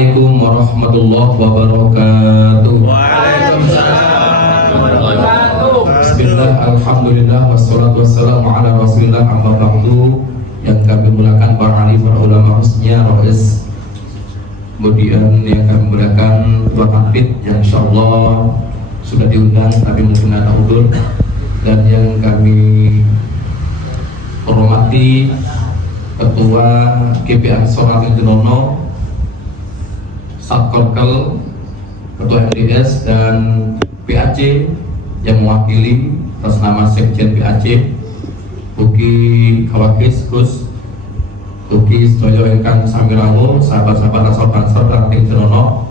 Assalamualaikum warahmatullahi wabarakatuh. Bismillah, alhamdulillah, wassalatu wassalamu ala rasulillah, amma ba'du. Yang kami muliakan para alim, para ulama khususnya Rais, kemudian yang kami muliakan Tuan Hafid yang insyaallah sudah diundang tapi mungkin ada udur, dan yang kami hormati Ketua GP Ansor Tinono, Satkolkel, Ketua MDS dan PAC yang mewakili atas nama Sekjen PAC, Ugi Kawakis Gus, Ugi Sedoyo ingkang sami rawuh, sahabat-sahabat Ansor Bansor Ranting Tinono.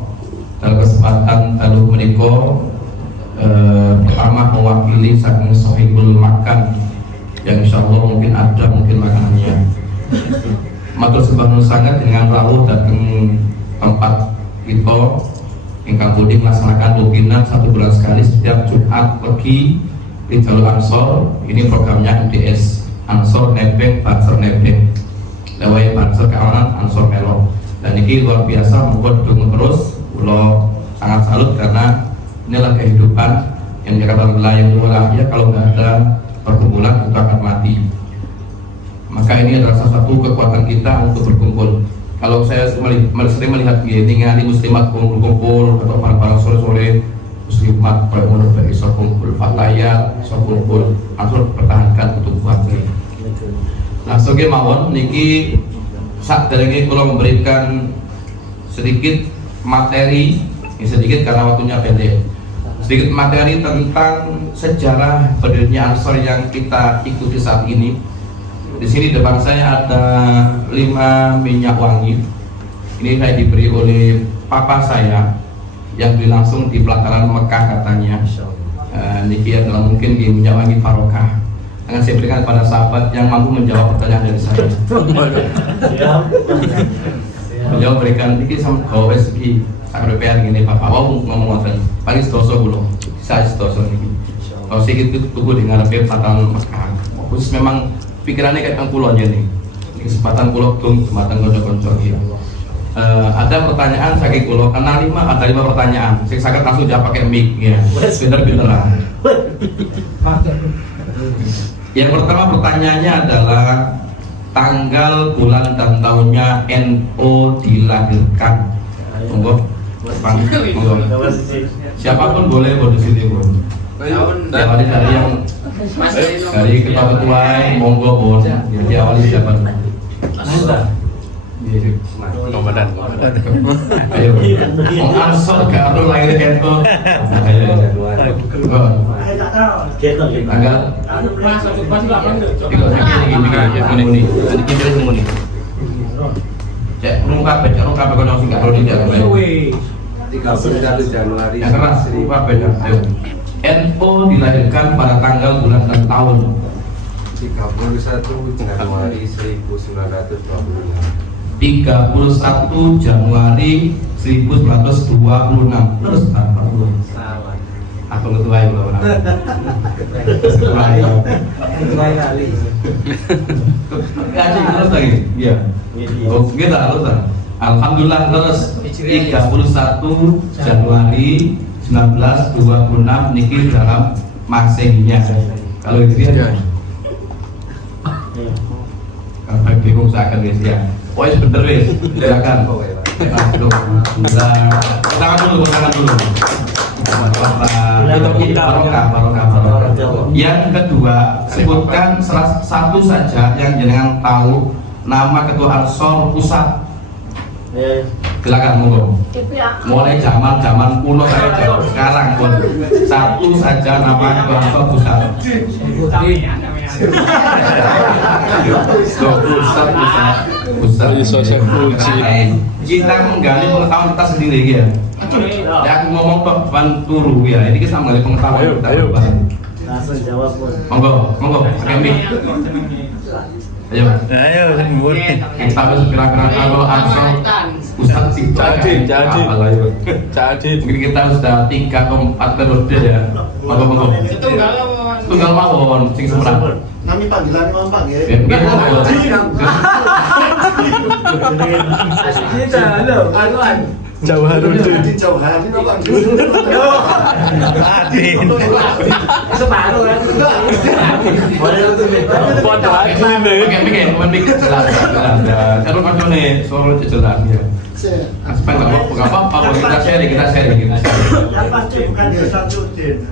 Dalam kesempatan talu meniko pertama mewakili saking Sohibul Makan yang insyaallah mungkin ada mungkin makanannya. Matur sembah sangat dengan rawuh datang tempat kita ingkang budi melaksanakan rukinan 1 bulan sekali setiap Jumat pagi di jalur Ansor. Ini programnya MDS Ansor Nebeng Banser Nebeng lewat Banser Keamanan Ansor Melo, dan ini luar biasa membuat dukung terus. Pulau sangat salut karena inilah kehidupan yang dikatakan wilayah ya, kalau nggak ada perkumpulan kita akan mati. Maka ini adalah salah satu kekuatan kita untuk berkumpul. Kalau saya sering melihat gini, muslimat kumpul-kumpul atau para sore-sore muslimat berumur dari kumpul fataya, kumpul atau pertahankan untuk keluarga. Nah, sebagai mawon niki saat dari kalau memberikan sedikit materi, sedikit karena waktunya pendek. Sedikit materi tentang sejarah berdirinya Ansor yang kita ikuti saat ini. Di sini depan saya ada 5 minyak wangi. Ini saya diberi oleh papa saya yang beli langsung di pelataran Mekah katanya. Niki adalah mungkin di minyak wangi barokah. Akan saya berikan kepada sahabat yang mampu menjawab pertanyaan dari saya. Beliau berikan niki sama gawe segi sakrepean gini Pak Awang ngomong ngoten. Paling sedoso kula. Saya sedoso niki. Kalau sedikit tunggu di ngarepe pelataran Mekah. Khusus memang pikirannya kayak pulau aja nih. Ini kesempatan pulau dong, kesempatan konco-konco ya. Ada pertanyaan saking pulau, karena ada 5 pertanyaan. Saya sakit langsung jawab pakai mic ya. Bener-beneran. Yang pertama pertanyaannya adalah tanggal, bulan dan tahunnya NO dilahirkan. Monggo. Monggo. Siapapun boleh di sini, Bro. Dari yang dari ketua-ketua monggo bon. Jadi awali siapa? Komandan. Ayo. Wong Ansor gak perlu lahir NO. Ayo. Tanggal. Cek rungkap kono sing gak perlu dijaga. 31 Januari. Yang keras rungkap aja. Ayo. NO dilahirkan pada tanggal, bulan dan tahun 31 Januari 1926. 31 Januari 1926. Terus apa? Salah. Aku ketua ibu orang. Kasih terus lagi. Iya. Oh, kita terus. Alhamdulillah terus 31 Januari 1926 niki dalam Masehinya. Kalau itu dia. Kalau bingung saya akan guys ya. Oh, bener wes. Silakan. Tangan dulu. Barokah. Yang kedua, sebutkan satu saja yang jenengan tahu nama ketua Ansor pusat. Silakan monggo. Mulai zaman kuno saya jawab sekarang pun satu saja nama ketua Ansor pusat. Pusat. Kita menggali pengetahuan kita sendiri ya. Ya aku ngomong depan turu ya. Ini kita menggali pengetahuan kita. Langsung jawab pun. Monggo, kami. Ayo, kita harus kira-kira kalau Ansor Ustadz sih jadi mungkin kita sudah 3 atau 4 periode ya. Monggo. Tunggal mawon sing semerang. Nami panggilan ngomong ya. Kita halo. Anuan. Jauharudin. Jauharudin apa? Adin. Separuh kan. Boleh untuk Foto Adin. Mikir, jelas. Kalau kau nih, soal jelas ya. Aspek nggak apa-apa, kita sharing. Yang pasti bukan Syamsuddin.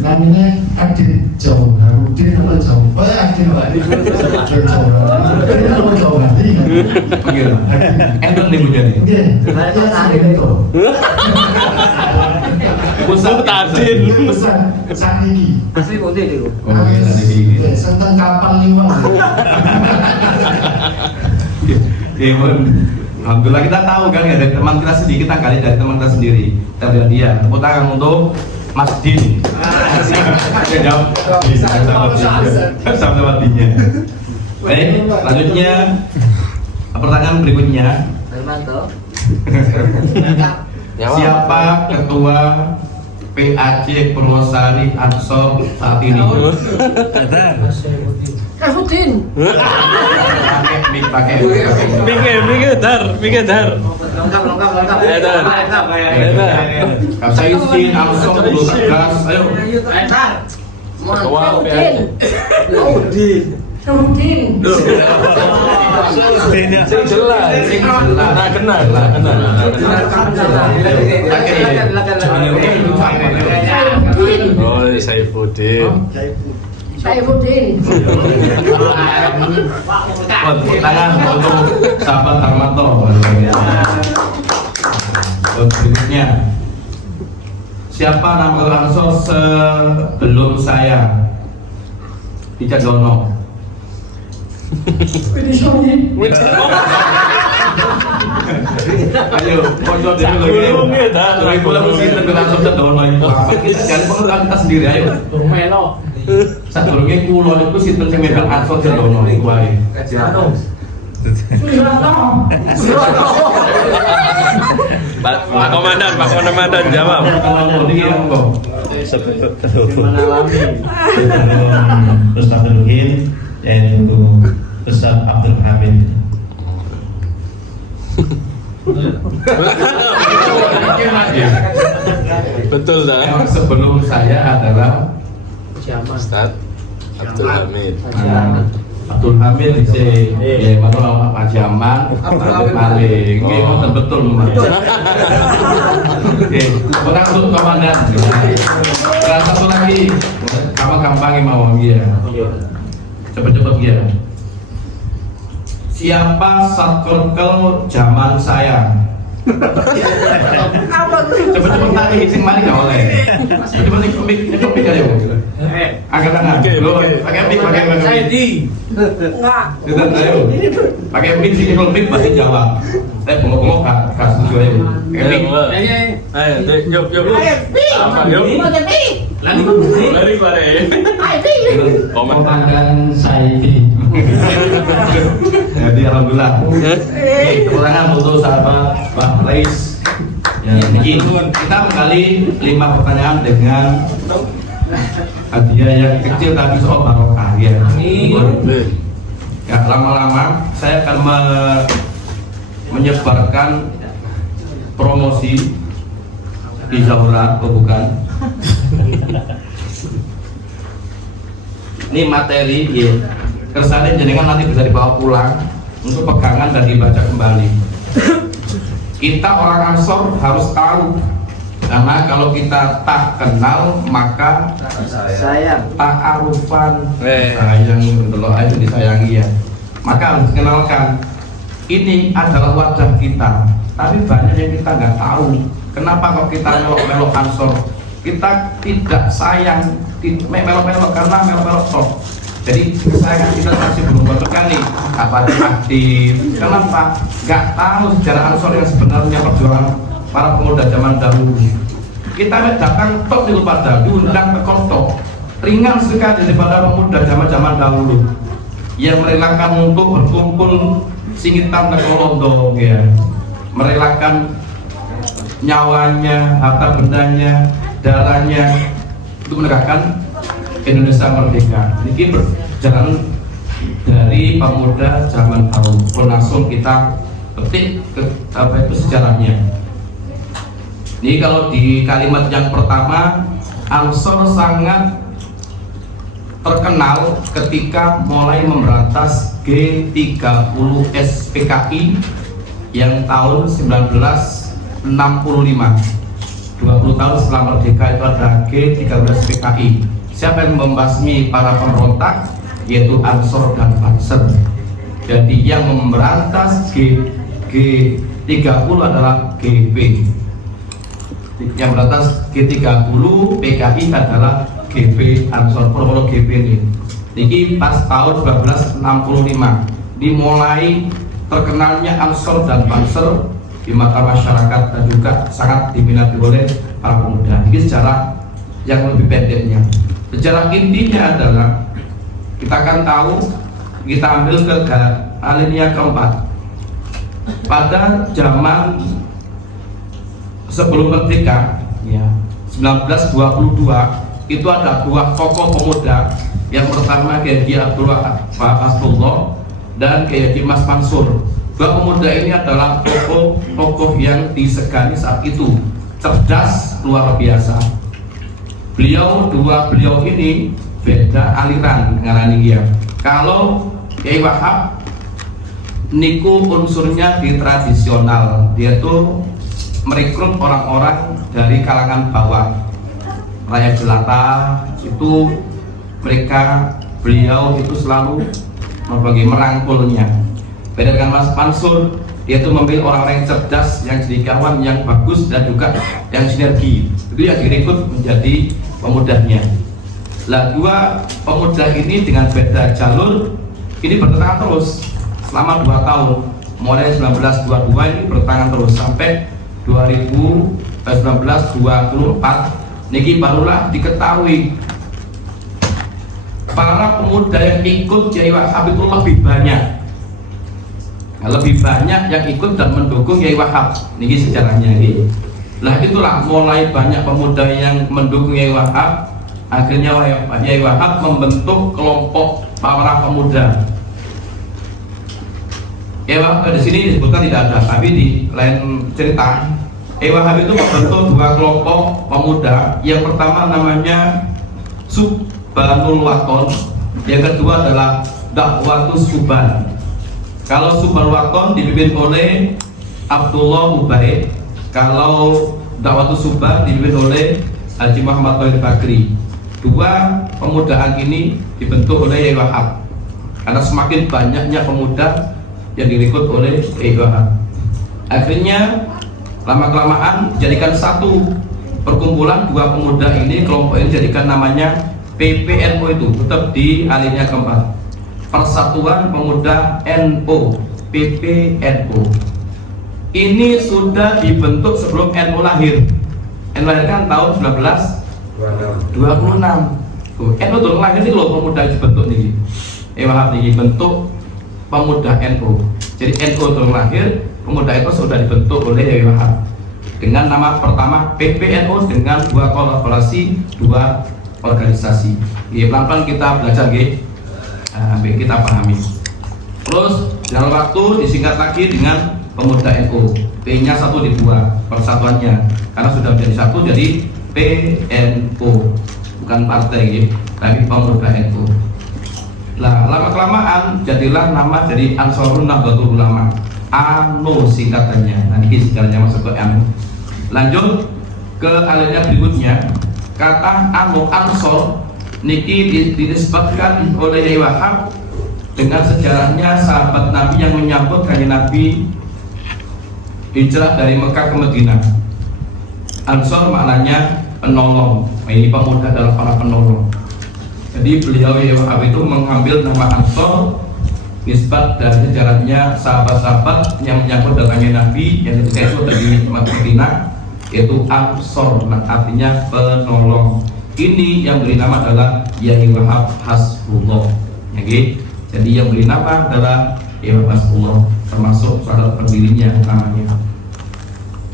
Namanya Adin Jauharudin atau Adin Jauharudin atau Jauharudin? Panggil. Endon nih punya nih. Saya Adin itu. Pusat Adin. Pesan Sandiki. Asli putih itu. Oh, iya, tadi. Tentang kapal liwang. Alhamdulillah kita tahu kan ya, dari teman kita sendiri, kita gali dari teman kita sendiri. Kita lihat dia. Tepuk tangan untuk Mas Din. Ya jawab. Sama matinya. Baik, selanjutnya pertanyaan berikutnya. Hermanto. Siapa ketua PAC Purwosari Ansor saat ini? Saifuddin. Pakai. Mikir dar. Lengkap. Saifuddin Ansor dulu tegas. Ayo. Saifuddin. Saifuddin. Sing jelas. Nah, kenal. Oh, Saifuddin. Saifuddin. Tepuk tangan untuk sahabat Harmanto. Berikutnya, siapa nama Ansor sebelum saya? Richard Dono. Ayo, pojok dulu lagi. Dari pulang mesti tergerak Richard Dono itu apa? Kita cari pengetahuan kita sendiri. Ayo. Melo. Sadurunge kula niku sinten sing megang Ansor Dono niku wae. Pak Komandan jawab. Niki kok. Ustaz Nurhin dan Ustaz Abdul Hamid. Betul dah. Yang sebelum saya adalah Ustaz Abdul Hamid. Abdul Hamid di ya mana Pak Jaman, Malik. Nggih ngoten betul Mas. Oke, orang untuk komandan. Terus satu lagi, sama gampang mau ya. Cepet-cepet ya. Siapa satkerkel zaman saya? Cepet-cepet tadi sing mari gak oleh. Cepet-cepet sing kemik ayo. Angkat tangan. Lo pakai mic. Saya di. Enggak. Kita ayo. Pakai mic sing kemik pasti jawab. Saya bengok-bengok kasus ayo. Pakai mic. Ayo, yuk. Lari pare. Komandan Saidi. Jadi alhamdulillah. Tepuk tangan untuk sahabat Pak Rais. Ya, ini kita kembali 5 pertanyaan dengan hadiah yang kecil tapi soal barokah ya. Ya, lama-lama saya akan menyebarkan promosi di Zahura atau bukan? Ini materi ya. Kersane jenengan nanti bisa dibawa pulang untuk pegangan dan dibaca kembali. Kita orang Ansor harus tahu, karena kalau kita tak kenal maka Sayang. tak arufan sayang kalau itu disayangi ya. Maka harus dikenalkan ini adalah wajah kita, tapi banyak yang kita nggak tahu. Kenapa kok kita melok-melok Ansor? Kita tidak sayang melok-melok karena melok-melok sok. Jadi kesayangan kita masih belum berpegang nih apa aktif. Kenapa? Nggak tahu sejarah Ansor yang sebenarnya perjuangan para pemuda zaman dahulu. Kita datang tok di pada diundang ke kontok. Ringan sekali daripada pemuda zaman dahulu yang merelakan untuk berkumpul singitan teknologi ya, merelakan nyawanya, harta bendanya, darahnya untuk menegakkan Indonesia merdeka. Ini berjalan dari pemuda zaman dahulu. Langsung kita petik sejarahnya. Ini kalau di kalimat yang pertama, Ansor sangat terkenal ketika mulai memberantas G30 SPKI yang tahun 1965. 20 tahun setelah merdeka itu ada G30 SPKI. Siapa yang membasmi para pemberontak? Yaitu Ansor dan Banser. Jadi yang memberantas G30 adalah GP. Yang memberantas G30 PKI adalah GP Ansor. Promo GP ini pas tahun 1965 dimulai terkenalnya Ansor dan Banser di mata masyarakat dan juga sangat diminati oleh para pemuda. Ini sejarah yang lebih pendeknya. Sejarah intinya adalah kita akan tahu, kita ambil ke alinea keempat. Pada zaman sebelum merdeka, ya, 1922 itu ada dua tokoh pemuda. Yang pertama Kiai Abdullah Asbullah dan Kiai Mas Mansur. Dua pemuda ini adalah tokoh yang disegani saat itu, cerdas luar biasa. Dua beliau ini beda aliran dengan dia. Kalau Kiai Wahab niku unsurnya di tradisional, dia tuh merekrut orang-orang dari kalangan bawah, rakyat jelata. Itu beliau itu selalu merangkulnya. Beda dengan Mas Mansur, dia tuh memilih orang-orang yang cerdas, yang cendekiawan, yang bagus dan juga yang sinergi. Itu yang direkrut menjadi pemudanya. Lah, dua pemuda ini dengan beda jalur ini bertentangan terus selama 2 tahun. Mulai 1922 ini bertentangan terus sampai 1924 niki barulah diketahui para pemuda yang ikut Kiai Wahab itu lebih banyak. Nah, lebih banyak yang ikut dan mendukung Kiai Wahab. Niki sejarahnya ini. Lah itulah mulai banyak pemuda yang mendukung Kiai Wahab. Akhirnya Kiai Wahab membentuk kelompok para pemuda. Kiai Wahab di sini disebutkan tidak ada, tapi di lain cerita Kiai Wahab itu membentuk 2 kelompok pemuda. Yang pertama namanya Subbanul Waton, yang kedua adalah Dakwatus Suban. Kalau Subbanul Waton dipimpin oleh Abdullah Ubaid, kalau Dakwatus Suban dipimpin oleh Haji Muhammad Thohir Bakri. 2 pemudaan ini dibentuk oleh Kiai Wahab karena semakin banyaknya pemuda yang direkrut oleh Kiai Wahab. Akhirnya lama-kelamaan dijadikan satu perkumpulan 2 pemuda ini, kelompok ini dijadikan namanya PPNU, itu tetap di alinea keempat, Persatuan Pemuda NU, PPNU. Ini sudah dibentuk sebelum NU lahir. NU lahir kan tahun 1926. NU tuh lahir ini loh, pemuda dibentuk nih. Wahab nih bentuk pemuda NU. Jadi NU tuh lahir, pemuda itu sudah dibentuk oleh Wahab dengan nama pertama PPNU dengan 2 kolaborasi, 2 organisasi. Pelan-pelan kita belajar, kita pahami. Terus dalam waktu disingkat lagi dengan pemuda NU. P-nya 1 dibuat persatuannya karena sudah menjadi satu, jadi PNU, bukan partai, tapi pemuda NU. Lah, lama-kelamaan jadilah nama jadi Ansarun Nahdlatul Ulama, ANO singkatannya. Nah, ini sejarahnya masuk ke ANO. Lanjut ke alinea berikutnya. Kata ANO Ansor niki disebutkan oleh Kiai Wahab dengan sejarahnya sahabat Nabi yang menyambut kanjeng Nabi hijrah dari Mekah ke Madinah. Ansor maknanya penolong. Ini pemuda adalah para penolong. Jadi beliau Kiai Wahab itu mengambil nama Ansor nisbat dari sejarahnya sahabat-sahabat yang menyambut datangnya Nabi yang ketika itu dari Madinah, yaitu Ansor, artinya penolong. Ini yang beri nama adalah Kiai Wahab Hasbullah. Jadi yang beri nama adalah Kiai Wahab Hasbullah, termasuk salah pendirinya namanya.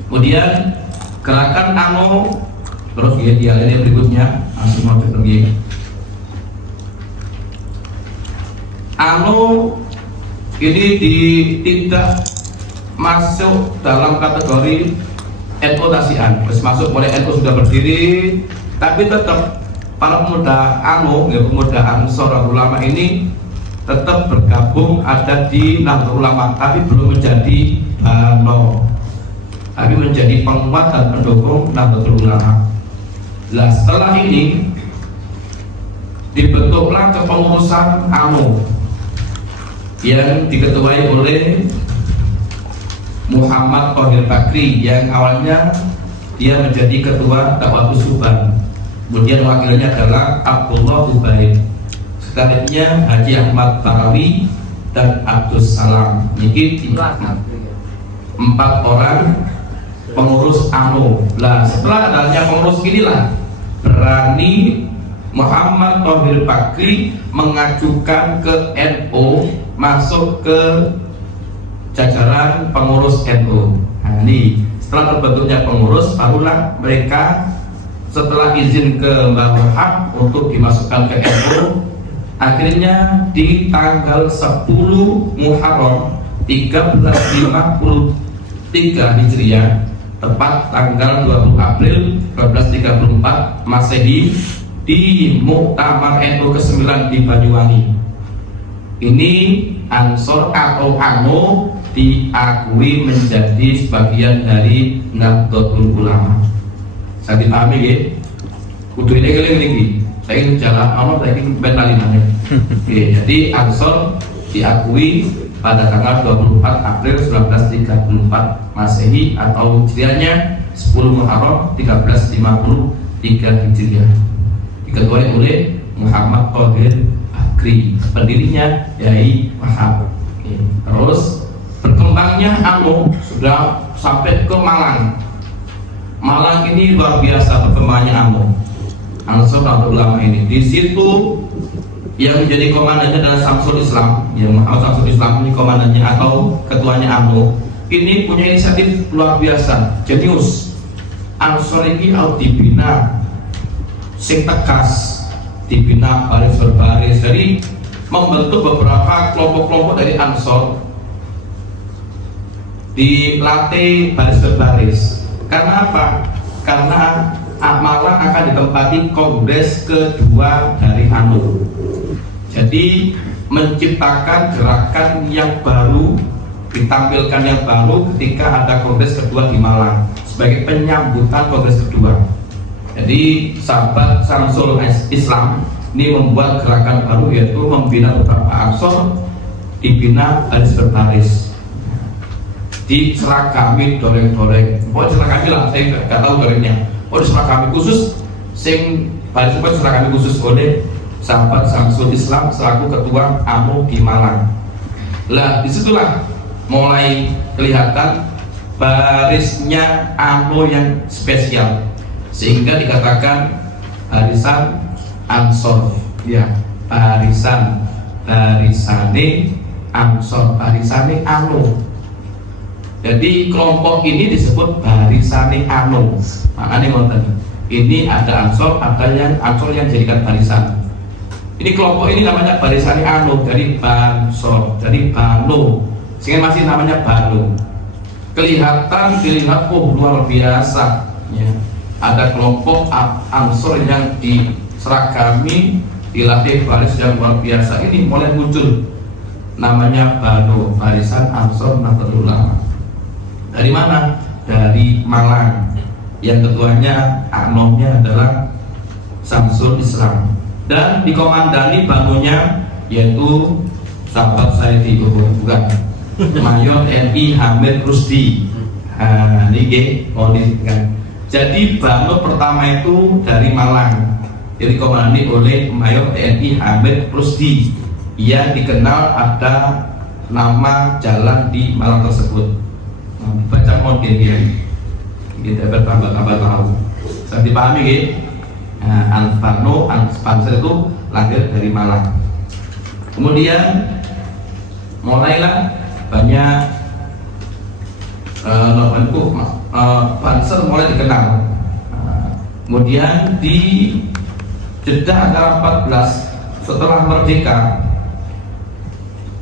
Kemudian gerakan ANO terus di alinea berikutnya langsung masuk lagi. Anu ini tidak masuk dalam kategori NU Tasian, terus masuk mulai NU sudah berdiri, tapi tetap para pemuda Anu, ya, pemuda Ansor Ulama ini tetap bergabung ada di Nahdlatul Ulama, tapi belum menjadi Bano, tapi menjadi penguat dan pendukung Nahdlatul Ulama. Nah, setelah ini dibentuklah kepengurusan Anu yang diketuai oleh Muhammad Thohir Bakri, yang awalnya dia menjadi ketua Dakwatus Suban, kemudian wakilnya adalah Abdullah Ubaid, selanjutnya Haji Ahmad Barawi dan Abdus Salam. Jadi 4 orang pengurus Anu. Nah, setelah adanya pengurus inilah berani Muhammad Thohir Bakri mengajukan ke NU masuk ke jajaran pengurus NU. Nah, ini setelah terbentuknya pengurus, barulah mereka setelah izin ke Mbah Wahab untuk dimasukkan ke NU, akhirnya di tanggal 10 Muharram 1353 Hijriah, tepat tanggal 20 April 1234 Masehi, di Muktamar NU ke-9 di Banyuwangi. Ini Ansor atau Anu diakui menjadi sebagian dari Nahdlatul Ulama. Saya dipahami ya? Kudu ini keling-keling. Saya ingin jalan Allah, saya ingin bentalinannya. Jadi Ansor diakui pada tanggal 24 April 1934 Masehi atau Hijriahnya 10 Muharram 1353 Hijriah. Diketuai oleh Muhammad Thohir Bakri, pendirinya Yai Wahab. Terus berkembangnya Anu sudah sampai ke Malang. Malang ini luar biasa perkembangannya Anu. Ansor Ulama ini. Di situ yang menjadi komandannya adalah Samsul Islam. Yang Samsul Islam ini komandannya atau ketuanya Anu. Ini punya inisiatif luar biasa, jenius. Ansor ini harus dibina sing tegas, dibina baris berbaris. Jadi membentuk beberapa kelompok-kelompok dari Ansor, dilatih baris berbaris. Karena apa? Karena Malang akan ditempati kongres kedua dari Anu. Jadi menciptakan gerakan yang baru, ditampilkan yang baru ketika ada kongres kedua di Malang sebagai penyambutan kongres kedua. Jadi sahabat Samsul Islam ini membuat gerakan baru, yaitu membina beberapa Ansor, dibina baris berbaris, diseragami doreng-doreng. Pokoknya diseragami lah, saya nggak tahu dorengnya. Oh, diseragami khusus, sing baris berbaris diseragami khusus oleh sahabat Samsul Islam selaku ketua Anu di Malang. Lah, disitulah mulai kelihatan barisnya Anu yang spesial, sehingga dikatakan barisan Ansor, ya, barisane Ansor, barisane Anu. Jadi kelompok ini disebut barisane Anu. Makanya ngoten. Ini ada Ansor, ada yang Ansor yang jadikan barisan. Ini kelompok ini namanya barisane Anu, dari Bansor, dari Bano, sehingga masih namanya Bano. Dilihat, oh luar biasa, ya. Ada kelompok Ansor yang diseragami, dilatih baris yang luar biasa. Ini mulai muncul namanya Bano, barisan Ansor Nahdlatul Ulama. Dari mana? Dari Malang. Yang ketuanya Anomnya adalah Samsul Islam, dan dikomandani Banonya yaitu sahabat saya di bukan Mayor TNI Hamid Rusdi. Ini kan. Jadi Bano pertama itu dari Malang, jadi dikomandani oleh Mayor TNI Hamid Rusdi, yang dikenal ada nama jalan di Malang tersebut. Baca model dia, kita bertambah-tambah tahu. Saya dipahami ya. Bano, Ansor itu lahir dari Malang. Kemudian mulailah banyak Ansor mulai dikenal. Kemudian di Jeddah antara 14 setelah merdeka,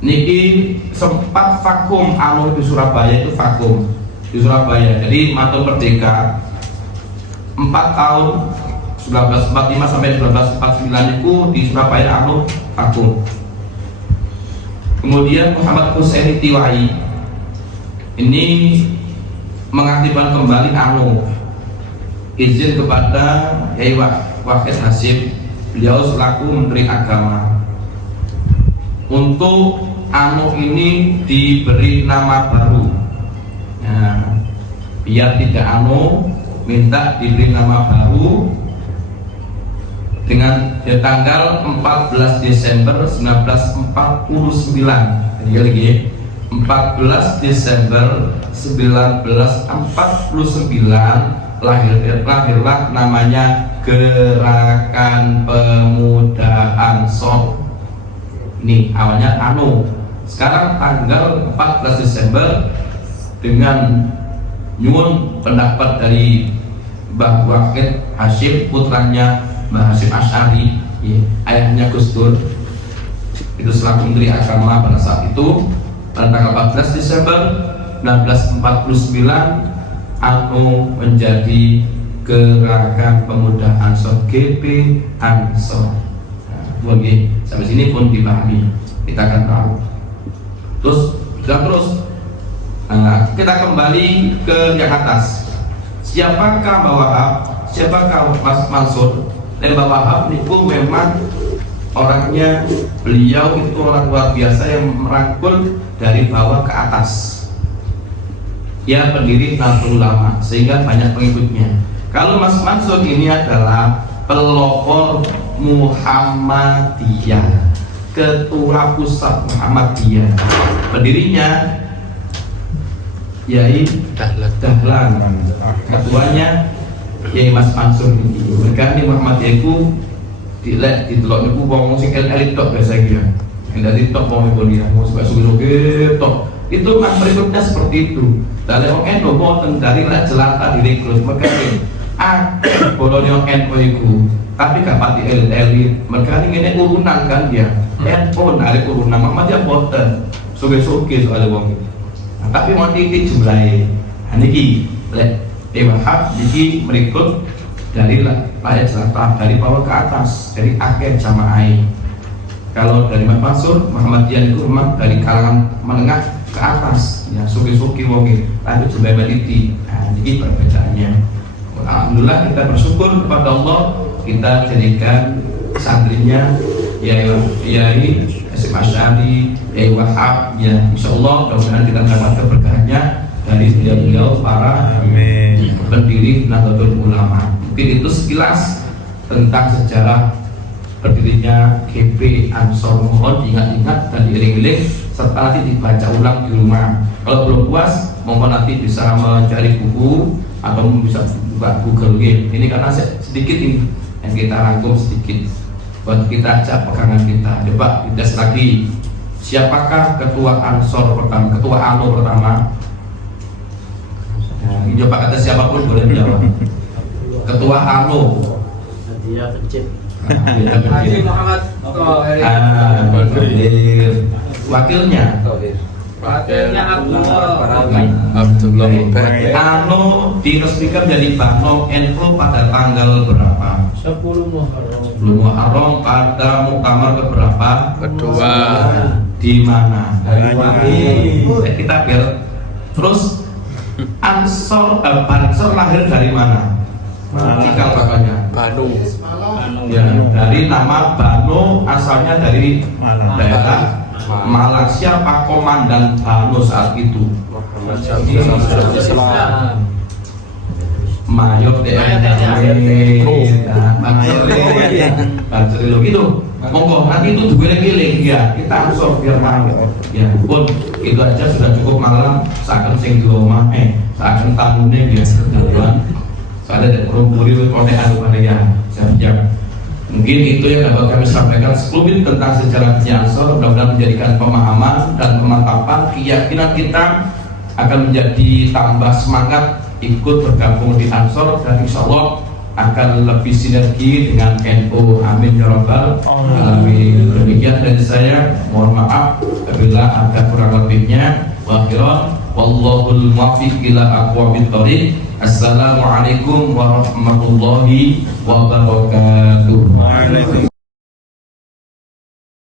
niki sempat vakum anu di Surabaya, itu vakum di Surabaya. Jadi Matung Merdeka 4 tahun 1945 sampai 1949 itu di Surabaya anu vakum. Kemudian Muhammad Hussein Tiwai ini mengaktifkan kembali anu izin kepada Yai Wahid Hasyim, beliau selaku Menteri Agama, untuk anu ini diberi nama baru. Nah, biar tidak anu, minta diberi nama baru dengan tanggal 14 Desember 1949. Jadi lagi 14 Desember 1949 lahirlah namanya Gerakan Pemuda Ansor. Ini awalnya anu. Sekarang tanggal 14 Desember dengan nyuwun pendapat dari Mbah Wahid Hasyim, putranya Mbah Hasyim Asy'ari, ya, ayahnya Gus Dur, itu selaku Menteri Agama pada saat itu. Pada tanggal 14 Desember 1949 anu menjadi Gerakan Pemuda Ansor, GP Ansor. Nah, sampai sini pun dipahami, kita akan tahu. Terus kita kembali ke yang atas. Siapakah Mbah Wahab? Siapakah Mas Mansur? Dan Mbah Wahab itu memang orangnya, beliau itu orang luar biasa yang merangkul dari bawah ke atas. Ya, pendiri Nahdlatul Ulama, sehingga banyak pengikutnya. Kalau Mas Mansur ini adalah pelopor Muhammadiyah, ketua pusat Muhammadiyah. Pendirinya Yai Dahlan, ketuanya Yai Mas Mansur ini. Mereka ini Muhammadiyah itu dilek niku wong sing elit tok biasa gitu. Endari tok wong dia mau suwe-suwe tok. Itu kan berikutnya seperti itu. Dari orang NU boten dari lek jelata direkrut mekane akeh bolone wong NU iku. Tapi gak pati elit. Mereka ini urunan kan dia. NU narik urunan Muhammadiyah boten. Suwe-suwe soal wong. Nah, tapi mau titik jumlahe. Nah niki lek Wahab niki merekrut dari layak jelata, dari bawah ke atas, dari akhir jamaah. Kalau dari Mas Mansur, Muhammadiyah itu memang dari kalangan menengah ke atas, ya suki-suki wongi, tapi juga meliti. Nah, ini perbedaannya. Alhamdulillah kita bersyukur kepada Allah, kita jadikan santrinya Yai Hasyim Asy'ari, Yai Wahab, ya Insya Allah mudah-mudahan kita dapat keberkahannya dari beliau para pendiri Nahdlatul Ulama. Mungkin itu sekilas tentang sejarah berdirinya GP Ansor. Mohon diingat-ingat dan diiring-iring serta nanti dibaca ulang di rumah. Kalau belum puas, mohon nanti bisa mencari buku atau bisa buka Google Game. Ini karena sedikit ini yang kita rangkum sedikit buat kita ajak pegangan kita. Coba kita lagi, siapakah ketua Ansor pertama, ketua ANO pertama? Nah, ini coba kata siapapun boleh menjawab. Ketua ANO. Dia pencet. Haji Muhammad Tohir. Wakilnya Wakilnya Abdullah Mubarak. ANO diresmikan menjadi Bano NU pada tanggal berapa? 10 Muharram. 10 Muharram pada muktamar keberapa? Kedua. Di mana? Dari Kita biar terus Ansor lahir dari mana? Cikal bakalnya. Banu. Ya, dari nama Banu asalnya dari daerah Malang. Siapa komandan Banu saat itu? Muhammad Syamsul Islam. Mayor TNI. Banceri lo gitu. Monggo nanti itu digiling ya. Kita Ansor biar tahu. Ya, pun itu aja sudah cukup malam. Seakan sing di omah seakan tamunya dia seduluan. Soalnya ada perumpuri konehan pada ya. Siap-siap. Mungkin itu yang dapat kami sampaikan 10 menit tentang sejarah Ansor. Mudah-mudahan menjadikan pemahaman dan pemantapan keyakinan kita akan menjadi tambah semangat ikut bergabung di Ansor, dan insya Allah akan lebih sinergi dengan NU. Amin ya rabbal alamin. Demikian dari saya, mohon maaf apabila ada kurang lebihnya. Wa akhiran wallahul muwaffiq ila aqwamit thoriq. Assalamualaikum warahmatullahi wabarakatuh.